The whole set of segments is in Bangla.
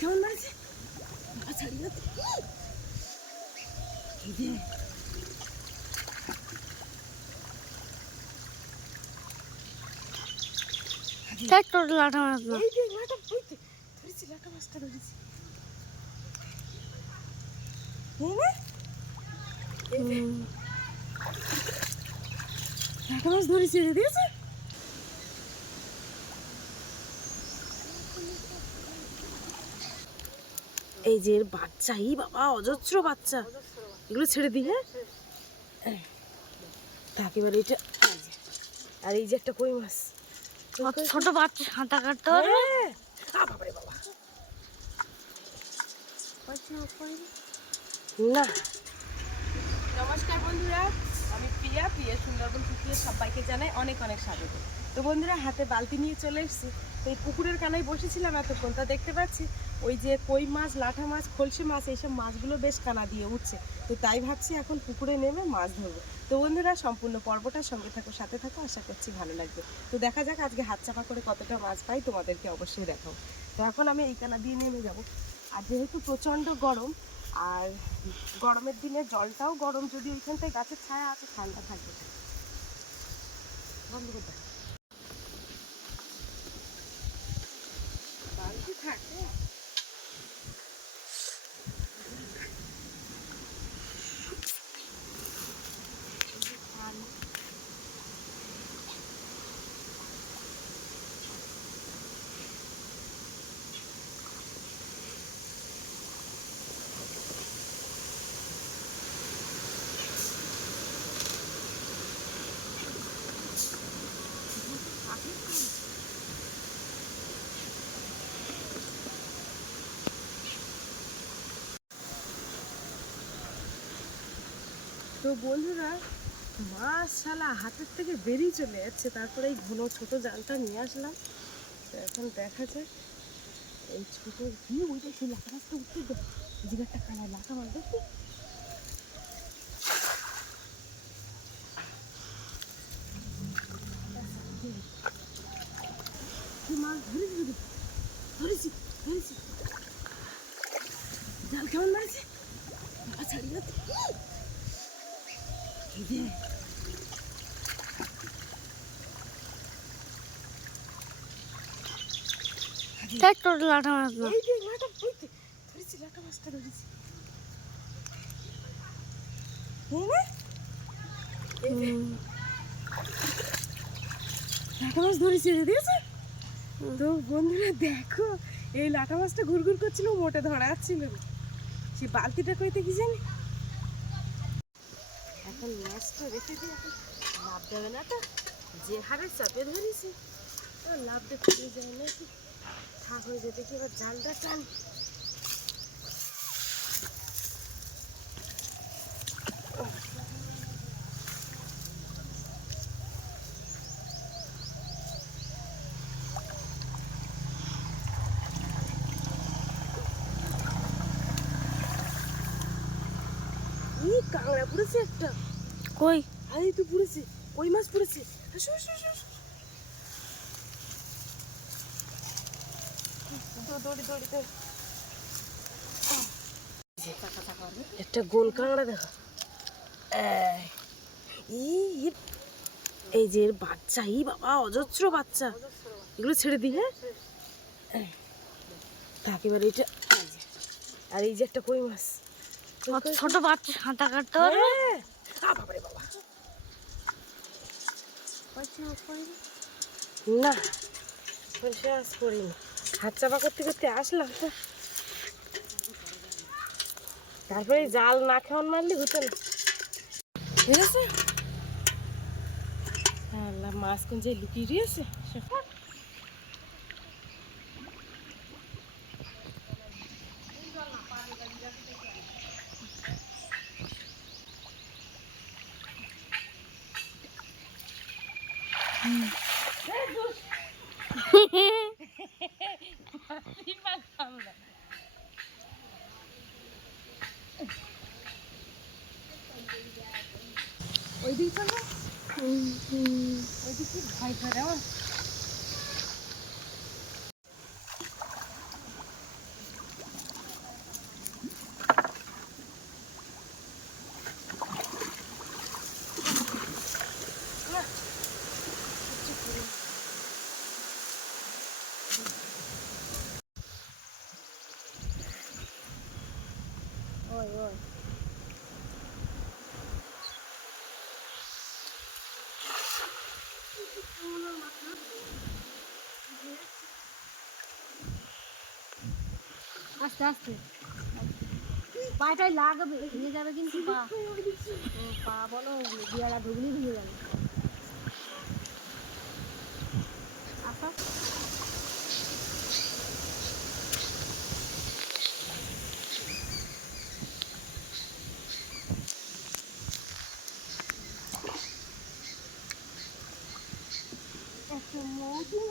কেমন মারছে ছাড়ি না লাটা মাছ না ধরেছি লাটা মাছটা ধরেছি লাটা মাছ ধরেছি দিয়েছে এই যে বাচ্চা এই বাবা অজস্র বাচ্চা এগুলো ছেড়ে দিই হ্যাঁ থাক এবার এটা আর এই যে একটা কই মাছ ছোট বাচ্চা সাঁতার কাটতে পারবে বাবারে বাবা না নমস্কার বন্ধুরা আমি প্রিয়া সুন্দরবন পুকুরে সবাইকে জানাই অনেক অনেক স্বাগত। তো বন্ধুরা হাতে বালতি নিয়ে চলে এসেছি। তো এই পুকুরের কানায় বসেছিলাম এতক্ষণ, তা দেখতে পাচ্ছি ওই যে কই মাছ, লাঠা মাছ, খলসে মাছ এইসব মাছগুলো বেশ কানা দিয়ে উঠছে। তো তাই ভাবছি এখন পুকুরে নেমে মাছ ধরবো। তো বন্ধুরা সম্পূর্ণ পর্বটার সঙ্গে থাকো, সাথে থাকো, আশা করছি ভালো লাগবে। তো দেখা যাক আজকে হাত চাপা করে কতটা মাছ পাই, তোমাদেরকে অবশ্যই দেখাবো। তো এখন আমি এই কানা দিয়ে নেমে যাব। আর যেহেতু প্রচণ্ড গরম, আর গরমের দিনে জলটাও গরম, যদি ওইখানটায় গাছের ছায়া আছে ঠান্ডা থাকবে। বন্ধ করে দাও বালতি থাকে তো বন্ধুরা মাছ শালা হাতের থেকে বেরিয়ে চলে যাচ্ছে। তারপরে এই ঘন ছোট জালটা নিয়ে আসলাম। তো এখন দেখা যাক এই ছোট দিয়ে ওই যে সেই লাঠা মাছটা উঠতে দেয়, জিগারটা কানায় লাঠা মাছ দেখতে মাছ ধরেছি জাল কেমন মারছে ছাড়ি না লাটা মাছ না ধরেছি লাটা মাছটা ধরেছি লাটা মাছ ধরেছি দিয়েছে। তো বন্ধুরা দেখো এই লাটা মাছটা ঘুরঘুর করছিল, মোটে ধরা যাচ্ছিল না। সে বালতিটা কইতে কি জানি এখন মাছটা রেখে দিয়ে এখন লাভ দেবে না। তো যে হারে চাপে ধরেছি তো লাভ দেখতে যায় না, কি থাক হয়ে যেতে কি এবার জালটা টান। কাঁকড়া পড়েছে একটা, কই আরে তো পড়েছে, কই মাছ পড়েছে। একটা গোল কাঁকড়া দেখো, এই যে বাচ্চা এই বাবা অজস্র বাচ্চা এগুলো ছেড়ে দিই হ্যাঁ থাক এবার এটা। আর এই যে একটা কই মাছ ছোট বাচ্চা সাঁতার কাটতে পারবে বাবারে বাবা না খলসে মাছ করিনি, হাত চাপা করতে করতে আসলাম তো। তারপরে জাল না খাওয়ান মারলে হতো না, ঠিক আছে। আল্লাহ মাছ কোন যে লুকিয়ে দিয়েছে ওই দিক চলো, ওই দিক কি ভয় করে আমার। ওই ওই আস্তে আস্তে পাটাই লাগাবে, ভেঙে যাবে কিন্তু পা। পা বলো বিয়ারা ঢুকলি ভেঙে যাবে। আচ্ছা একটা মৌসুম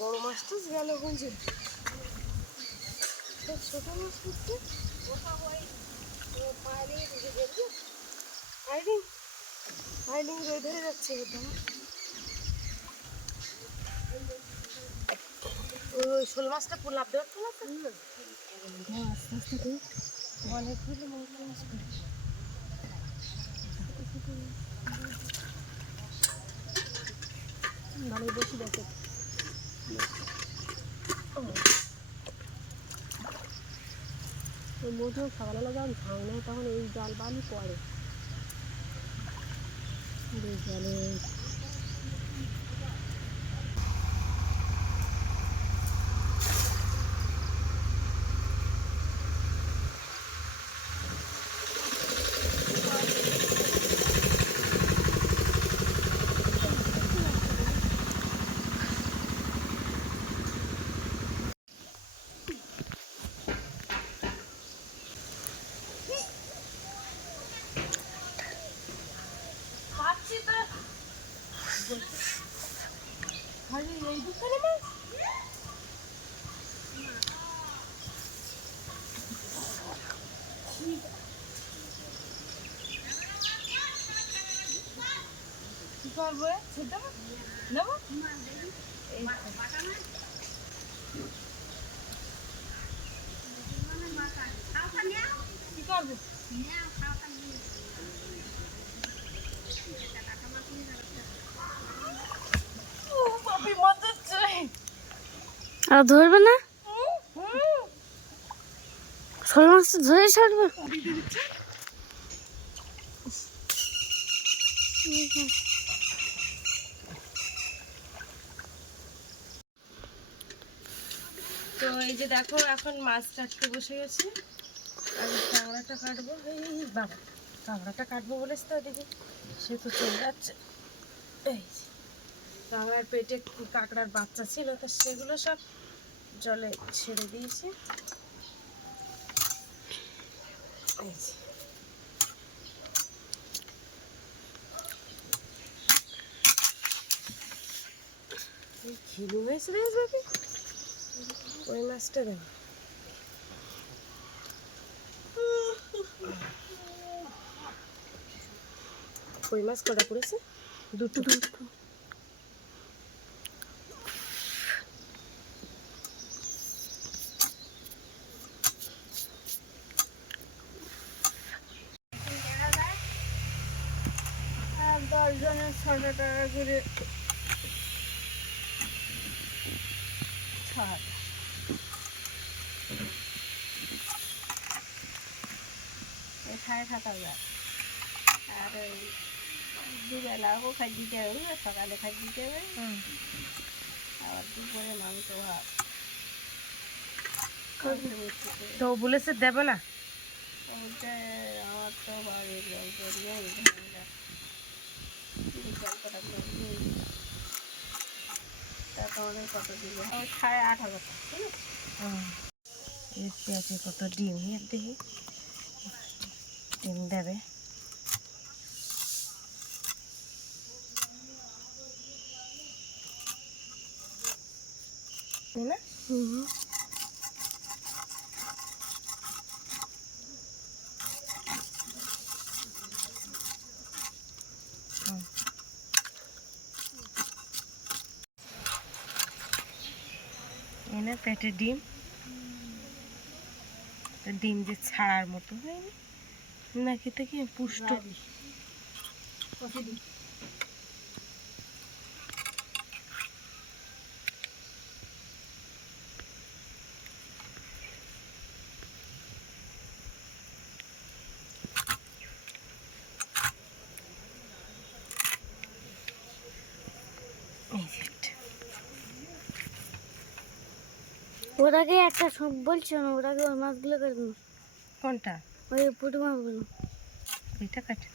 বড় মাছ তো গেল গুঞ্জি, ছোট মাছ করছে আইডিং আইডিং রয়ে ধরে যাচ্ছে ওই শোল মাছটা লাভ দেওয়ার ফেলা আস্তে আস্তে অনেকগুলো মাছ ভালোই বেশি দেখে ওই মোটেও সকালবেলা যখন ঝাঁ নেয় তখন এই জাল বালি পড়ে জলে এই দোকানে মাছ কি করবো সেটা নেবো কি করবো বাপি মজা চাই আর ধরবে না, শোল মাছ ধরে ছাড়বে। তো এই যে দেখো এখন মাছ কাটতে বসে গেছি, আর কাঁকড়াটা কাটবো। এই বাবা কাঁকড়াটা কাটবো বলেছ তো দেখি সে তো চলে যাচ্ছে। এই কাঁকড়ার পেটে কাঁকড়ার বাচ্চা ছিল, তো সেগুলো সব জলে ছেড়ে দিয়েছি। এই যে খিলু হয়েছে রে বাবি, ওই মাছটা দেন। কই মাছ কটা পড়েছে? দুটো। আর 10 জনের 6 টাকা করে ছাড়। খায় খাতা যায়, আর ওই দুবেলাও খাই দিতে হবে, সকালে খাই দিতে হবে, আবার দুপুরে মাংস ভাত। তো বলেছে দেবে না, বলতে আমার তো বাড়ির লোক নেই, বিকাল কটা করবি, তা তোমাদের কত দিবে? ওই 8,500 ঠিক আছে। এর পেঁয়াজে কত ডিম এর দেখি, ডিম দেবে না? এনে পেটে ডিম, ডিম যে ছাড়ার মতো হয়নি না, খেতে কি পুষ্ট। ওটাকে একটা সব বলছো না, ওটাকে ওই মাছগুলো কাটবো। কোনটা? ওই পুঁটি মাছগুলো। এটা কাটে।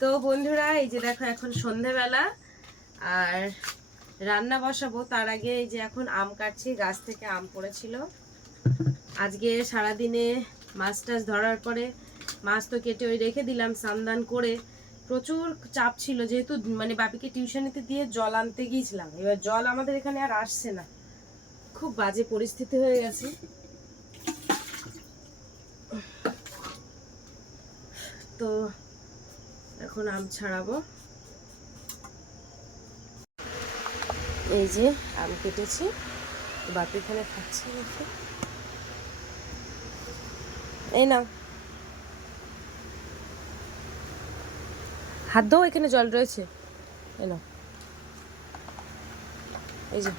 তো বন্ধুরা এই যে দেখো এখন সন্ধেবেলা, আর রান্না বসাবো তার আগে এই যে এখন আম কাটছি, গাছ থেকে আম পড়েছিল। আজকে সারাদিনে মাছ টাছ ধরার পরে মাছ তো কেটে ওই রেখে দিলাম স্নান করে। প্রচুর চাপ ছিল যেহেতু মানে বাপিকে টিউশনিতে দিয়ে জল আনতে গিয়েছিলাম, এবার জল আমাদের এখানে আর আসছে না, খুব বাজে পরিস্থিতি হয়ে গেছে। তো এখন আম ছাড়াবো। এই যে আম কেটেছি, বাপি এখানে খাচ্ছি। এই নাও, হাত ধোও, এখানে জল রয়েছে। এই নাও, এই যে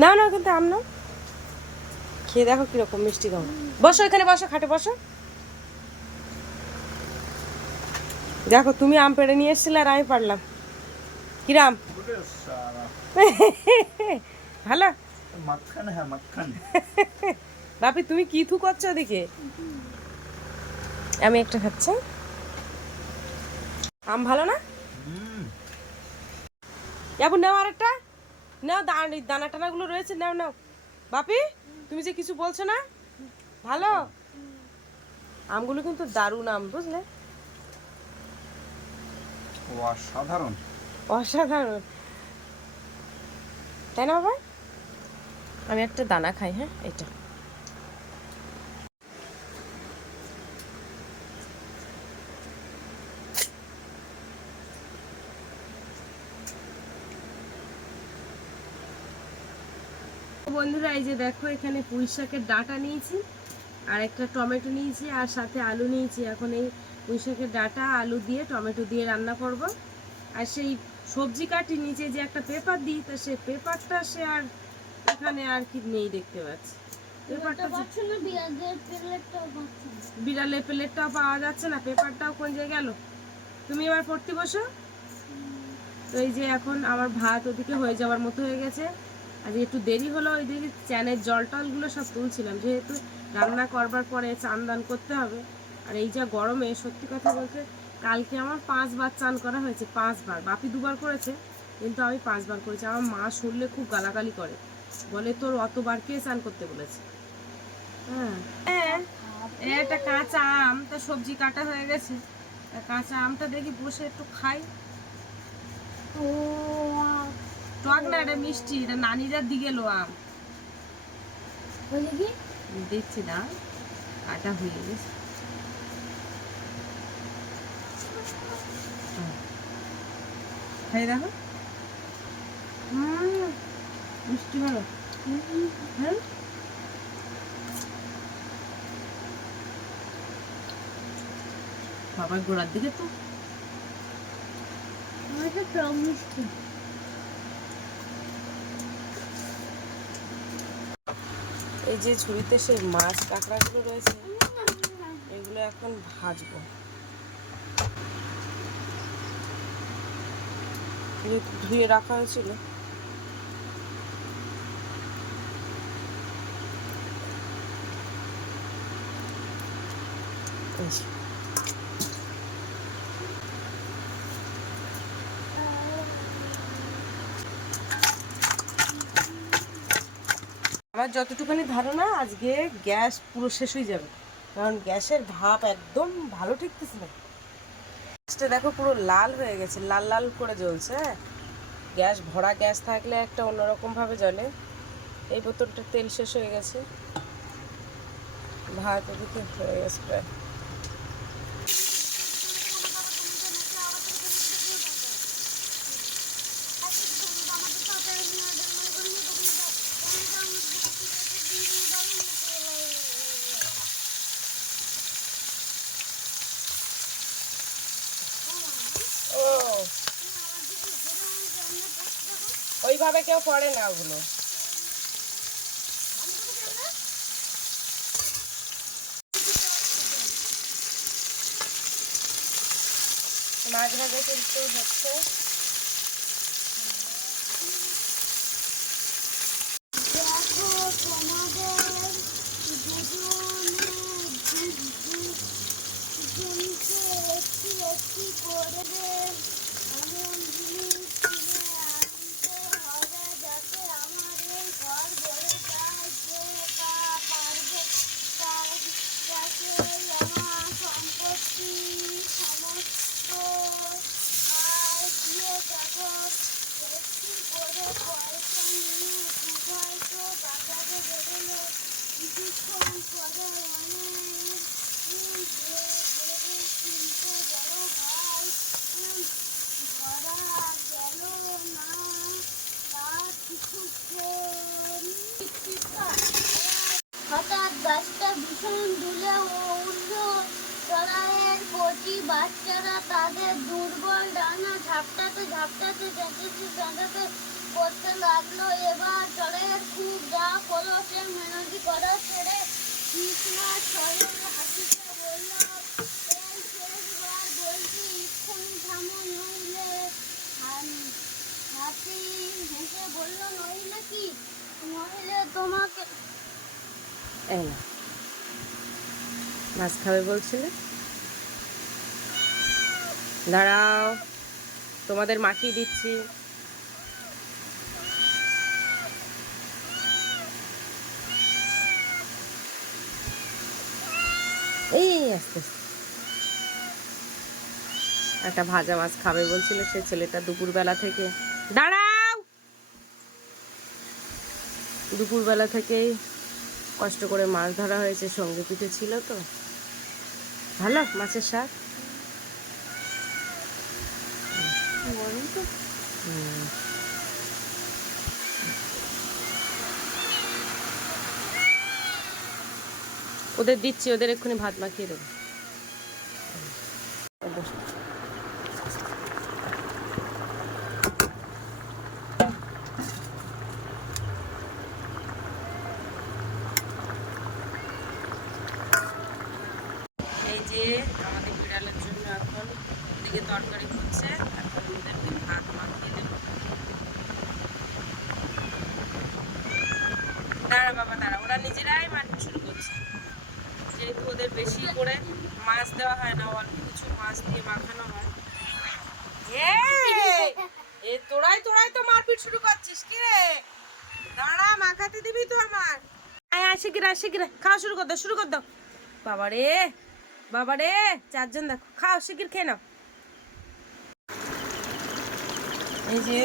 নাও নাও, কিন্তু আম নাও, খেয়ে দেখো কিরকম মিষ্টি কেমন। বসো এখানে, বসো, খাটে বসো। দেখো তুমি আম পেড়ে নিয়ে এসেছিলে আর আমি পারলাম। কিরাম ভালো? মাখন, হ্যাঁ মাখন। বাপি তুমি কি থু করছো ওদিকে? আমি একটা খাচ্ছি। আম ভালো না? যাবো, নাও আরেকটা নাও, দানা টানাগুলো রয়েছে, নাও নাও। বাপি তুমি যে কিছু বলছো না? ভালো আমগুলো কিন্তু দারুণ আম, বুঝলে? অসাধারণ অসাধারণ, তাই না বাবা? আমি একটা দানা খাই, হ্যাঁ এটা। বন্ধুরা এই যে দেখো এখানে পুঁই শাকের ডাঁটা নিয়েছি, আর একটা টমেটো নিয়েছি, আর সাথে আলু নিয়েছি। এখন এই পুঁই শাকের ডাঁটা আলু দিয়ে টমেটো দিয়ে রান্না করব। আর সেই সবজি কাটি নিচে যে একটা পেপার দিই, তা সেই পেপারটা সে আর এখানে আর কি নেই, দেখতে পাচ্ছি পেপারটা। বিড়ালের প্লেটটাও পাওয়া যাচ্ছে না, পেপারটাও কোন জায়গায় গেল। তুমি এবার পড়তে বসো। তো এই যে এখন আমার ভাত ওদিকে হয়ে যাওয়ার মতো হয়ে গেছে। আজ একটু দেরি হলো, ওই দিকে চ্যানের জল টলগুলো সব তুলছিলাম, যেহেতু রান্না করবার পরে চান দান করতে হবে। আর এই যা গরমে সত্যি কথা বলতে কালকে আমার 5 বার চান করা হয়েছে, 5 বার। বাপি 2 বার করেছে, কিন্তু আমি 5 বার করেছি। আমার মা শুনলে খুব গালাগালি করে, বলে তোর অতবার কে চান করতে বলেছে। হ্যাঁ, একটা কাঁচা আম, তা সবজি কাটা হয়ে গেছে, কাঁচা আমটা দেখি বসে একটু খাই। টক না, এটা মিষ্টি, এটা নানিরা দি গেল আম। দেখছি না, কাটা হয়ে গেছে। খাই দেখো, মিষ্টি ভালো। হ্যাঁ, বাবার গোড়ার দিকে তো মিষ্টি। এই যে ঝুড়িতে সেই মাছ কাঁকড়াগুলো রয়েছে, এগুলো এখন ভাজবো। ধুয়ে রাখা হয়েছিল। আমার যতটুকুনি ধারণা আজকে গ্যাস পুরো শেষ হয়ে যাবে, কারণ গ্যাসের ভাপ একদম ভালো ঠিকতেছে না। গ্যাসটা দেখো পুরো লাল হয়ে গেছে, লাল লাল করে জ্বলছে। গ্যাস ভরা গ্যাস থাকলে একটা অন্যরকম ভাবে জ্বলে। এই বোতলটা তেল শেষ হয়ে গেছে, ভাত ওদিকে হয়ে গেছে প্রায়। ওইভাবে কেউ করে না ওগুলো। মাছ ভাজা কিন্তু হচ্ছে। দেখো তোমাদের দুজনকে একটি একটি করে এমন জিনিস কিনে আনতে হবে যাতে আমার এই ঘর ভরে যায়, যে তা পারবে তার যাতে আমার সম্পত্তি সমস্ত আর দিয়ে দেবো। একটি করে পয়সা নিয়ে হয়তো বাজারে বেরোলো। কিছুক্ষণ পরে অনেক চিনতে বড় ভাই ধরা গেল না। তার কিছুক্ষণ হঠাৎ গাছটা ভীষণ দুলে উঠল। চড়াইয়ের কচি বাচ্চারা তাদের দুর্বল ডানা ঝাপটাতে ঝাপটাতে চেঁচাতে করতে লাগলো। এবার চড়াইয়ের খুব রাগ হলো। সে মেনজি করা ছেড়ে কৃষ্ণার স্বরে হাসিতে বলল, এই শেষবার বলছি, এক্ষুনি থামো, নইলে। হাসি হেসে বলল, নইলে কি? নইলে তোমাকে। এই না, মাছ খাবে বলছিলে, দাঁড়াও তোমাদের মাখিয়ে দিচ্ছি। এই আস্তে আস্তে। একটা ভাজা মাছ খাবে বলছিল সে ছেলেটা দুপুরবেলা থেকে, দাঁড়াও, দুপুরবেলা থেকেই কষ্ট করে মাছ ধরা হয়েছে, সঙ্গে পিঠে ছিল তো ভালো মাছের স্বাদ। ওদের দিচ্ছি, ওদের এক্ষুনি ভাত মাখিয়ে দেবো। এই যে আমাদের বিড়ালের জন্য এখন ওদিকে তরকারি হচ্ছে, এখন ওদেরকে ভাত মাখিয়ে দেবো। দাঁড়া বাবা দাঁড়া, ওরা নিজেরাই মাটি শুরু করছে। যেহেতু ওদের বেশি করে মাছ দেওয়া হয় না, অল্প কিছু মাছ দিয়ে মাখানো হয়। এ তোরাই তো মারপিট শুরু করছিস কি রে? দাঁড়া, মাখাতে দিবি তো আমার। আয় শিগগির খাওয়া শুরু কর দাও। বাবারে চারজন দেখো, খাও শিগগির খেয়ে নাও। এই যে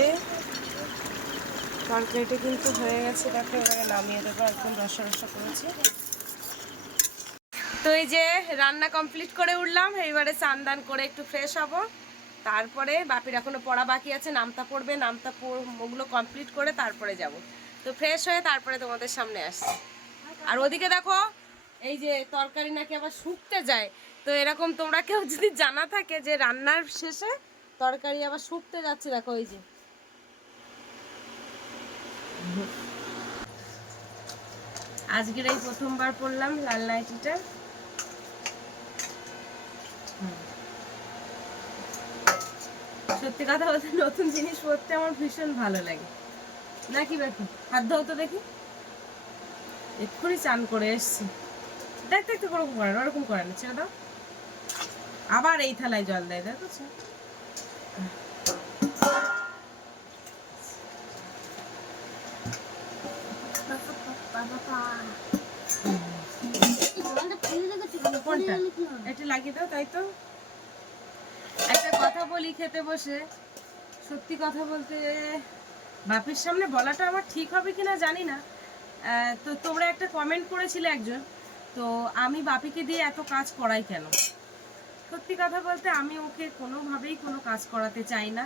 তরকারিটা কিন্তু হয়ে গেছে, দেখো এবারে নামিয়ে দেবো, একদম রসা রসা করেছি। তো এই যে রান্না কমপ্লিট করে উঠলাম, এইবারে স্নান দান করে একটু ফ্রেশ হব, তারপরে বাপির এখনো পড়া বাকি আছে, নামতা পড়বে, ওগুলো কমপ্লিট করে তারপরে যাব। তো ফ্রেশ হয়ে তারপরে তোমাদের সামনে আসছি। আর ওদিকে দেখো এই যে তরকারি নাকি আবার শুকতে যায়, তো এরকম তোমরা কেউ যদি জানা থাকে যে রান্নার শেষে তরকারি আবার শুকতে যাচ্ছে, দেখো ওই যে আজকের এই প্রথমবার পরলাম লাল নাইটিটা। সত্যি কথা বলতে নতুন জিনিস পরতে আমার ভীষণ ভালো লাগে, নাকি দেখো হাত ধোও তো দেখি। এক্ষুনি চান করে এসছি, দেখতে ওরকম করে না, ছেড়ে দাও। আবার এই থালায় জল দেয়, দেখো। কোনটা? এটা লাগিয়ে দাও, তাই তো। একটা কথা বলি খেতে বসে, সত্যি কথা বলতে বাপির সামনে বলাটা আমার ঠিক হবে কিনা জানি না। তো তোমরা একটা কমেন্ট করেছিলে একজন, তো আমি বাপিকে দিয়ে এত কাজ করাই কেন। সত্যি কথা বলতে আমি ওকে কোনোভাবেই কোনো কাজ করাতে চাই না,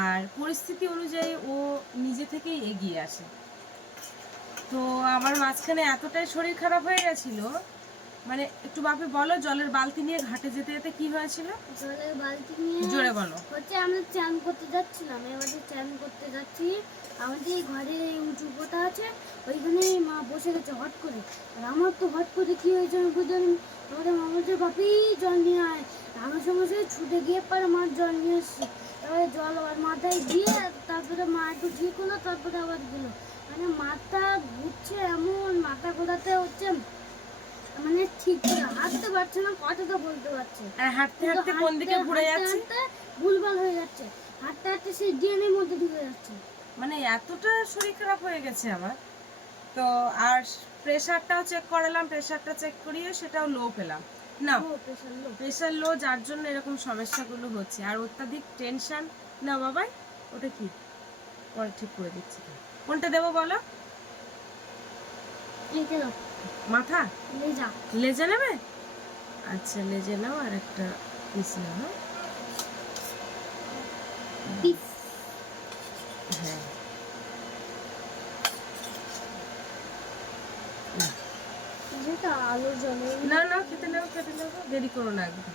আর পরিস্থিতি অনুযায়ী ও নিজে থেকেই এগিয়ে আসে। তো আমার মাঝখানে এতটাই শরীর খারাপ হয়ে গেছিল, মানে একটু বাপি বলো, জলের বালতি নিয়ে ঘাটে যেতে যেতে কি হয়েছিল? জলের বালতি নিয়ে জোরে বলো। হচ্ছে আমরা চান করতে যাচ্ছিলাম, এবারে চান করতে যাচ্ছি, আমাদের ঘরে এই উঁচু পোতা আছে, ওইখানে মা বসে গেছে হট করে। আর আমার তো হট করে কি হয়েছে আমি বুঝতে পারিনি। আমাদের মা বলছে বাপি জল নিয়ে আয়, আমার সঙ্গে সঙ্গে ছুটে গিয়ে পরে মার জল নিয়ে এসছি। এবারে জল আবার মাথায় দিয়ে তারপরে মা একটু ঠিক হলো, তারপরে আবার দিল। মানে মাথা ঘুরছে এমন, মাথা ঘোরাতে হচ্ছে, মানে ঠিক করে হাঁটতে পারছে না, কথাটা বলতে পারছে। আর হাঁটতে হাঁটতে কোন দিকে ঘুরে যাচ্ছে? হাঁটতে ভুলভাল হয়ে যাচ্ছে, হাঁটতে হাঁটতে সেই ডিএনএর মধ্যে ঢুকে যাচ্ছে। মানে এতটা শরীর খারাপ হয়ে গেছে আমার। তো আর প্রেশারটাও চেক করালাম, প্রেশারটা চেক করিয়ে সেটাও লো পেলাম না, ও প্রেশার লো। প্রেশার লো, যার জন্য এরকম সমস্যাগুলো হচ্ছে। আর অত্যাধিক টেনশন না বাবাই, ওটা কি পরে ঠিক করে দিচ্ছি। কোনটা দেবো বলো? এইটা দাও, মাথা? লেজা। লেজে নেবে? আচ্ছা লেজে নাও, আর একটা পিস নাও। পিস। হ্যাঁ যেটা আলো জ্বলে। না না, খেতে নাও খেতে নাও, দেরি করো না একদম।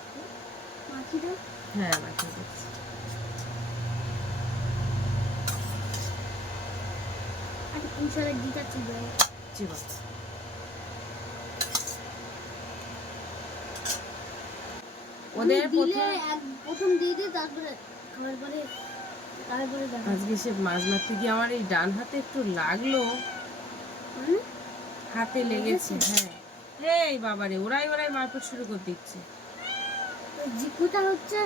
মাখি দাও। হ্যাঁ মাখিয়ে দিচ্ছি। আর পুষারের দিটা ছিল। চিবা। ওদের দিলে প্রথম প্রথম দিয়ে দিই, তারপরে খাওয়ার পরে তারপরে দেখো। আজকে সে মাছ মারতে গিয়ে আমার এই ডান হাতে একটু লাগলো, মানে হাতে লেগেছে। হ্যাঁ এই বাবারে, ওরাই ওরাই মারপিট শুরু করে দিচ্ছে। তো জিকুটা হচ্ছে,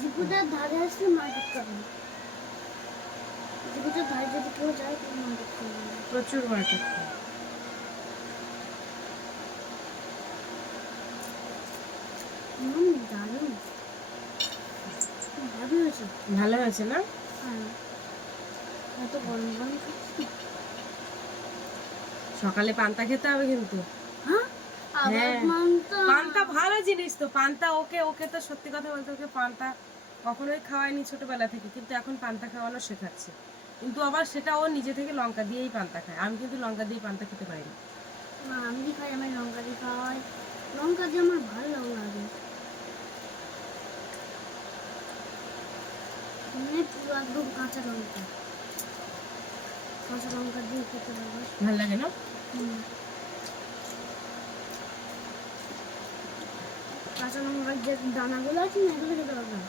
জিকুটার ধারে আসলে মারপিট করে না। জিকুটার ধারে যদি কেউ যায় তাহলে মারপিট করে না। প্রচুর মারপিট করে। দারুণ, ভালো হয়েছে। ভালো হয়েছে না? হ্যাঁ, এত গরম গরম খাচ্ছি। সকালে পান্তা খেতে হবে কিন্তু। হ্যাঁ, আবার হ্যাঁ। মানতা। পান্তা ভালো জিনিস তো, পান্তা ওকে ওকে তো সত্যি কথা বলতে ওকে পান্তা কখনোই খাওয়ায়নি ছোটবেলা থেকে, কিন্তু এখন পান্তা খাওয়ানো শেখাচ্ছে। কিন্তু আবার সেটা ও নিজে থেকে লঙ্কা দিয়েই পান্তা খায়, আমি কিন্তু লঙ্কা দিয়ে পান্তা খেতে পারি না। না, আমি খাই, আমার লঙ্কা দিয়ে খাওয়াই। লঙ্কা দিয়ে আমার ভালো লাগে, মানে পুরো একদম কাঁচা লঙ্কা, কাঁচা লঙ্কা দিয়ে খেতে পারবো। ভালো লাগে না? কাঁচা লঙ্কার যে দানাগুলো আছে না, এগুলো খেতে পারবো না।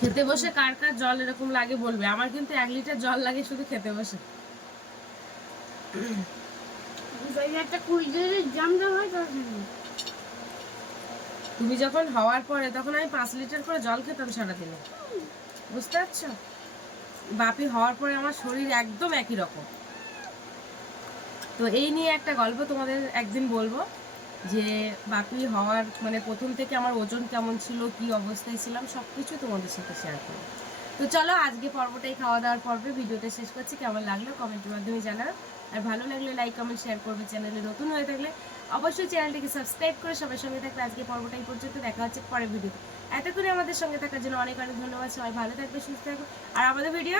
খেতে বসে কার কার জল এরকম লাগে বলবে। আমার কিন্তু 1 লিটার জল লাগে শুধু খেতে বসে। একটা কুইজের জাম দেওয়া হয় তার জন্য। তুমি যখন হওয়ার পরে তখন আমি 5 লিটার করে জল খেতাম সারাদিনে, বুঝতে পারছো? বাপি হওয়ার পরে আমার শরীর একদম একই রকম। তো এই নিয়ে একটা গল্প তোমাদের একদিন বলবো, যে বাপি হওয়ার মানে প্রথম থেকে আমার ওজন কেমন ছিল, কি অবস্থায় ছিলাম, সব কিছু তোমাদের সাথে শেয়ার করবো। তো চলো আজকে পর্বটাই খাওয়া দাওয়ার পর্বে ভিডিওটা শেষ করছি। কেমন লাগলো কমেন্টের মাধ্যমে জানাও, আর ভালো লাগলে লাইক কমেন্ট শেয়ার করবে। চ্যানেলে নতুন হয়ে থাকলে অবশ্যই চ্যানেলটিকে সাবস্ক্রাইব করে সবার সঙ্গে থাকলে। আজকে পর্বটাই পর্যন্ত, দেখা হচ্ছে পরের ভিডিওতে। এতক্ষণে আমাদের সঙ্গে থাকার জন্য অনেক অনেক ধন্যবাদ। সবাই ভালো থাকবে, সুস্থ থাকবে, আর আমাদের ভিডিও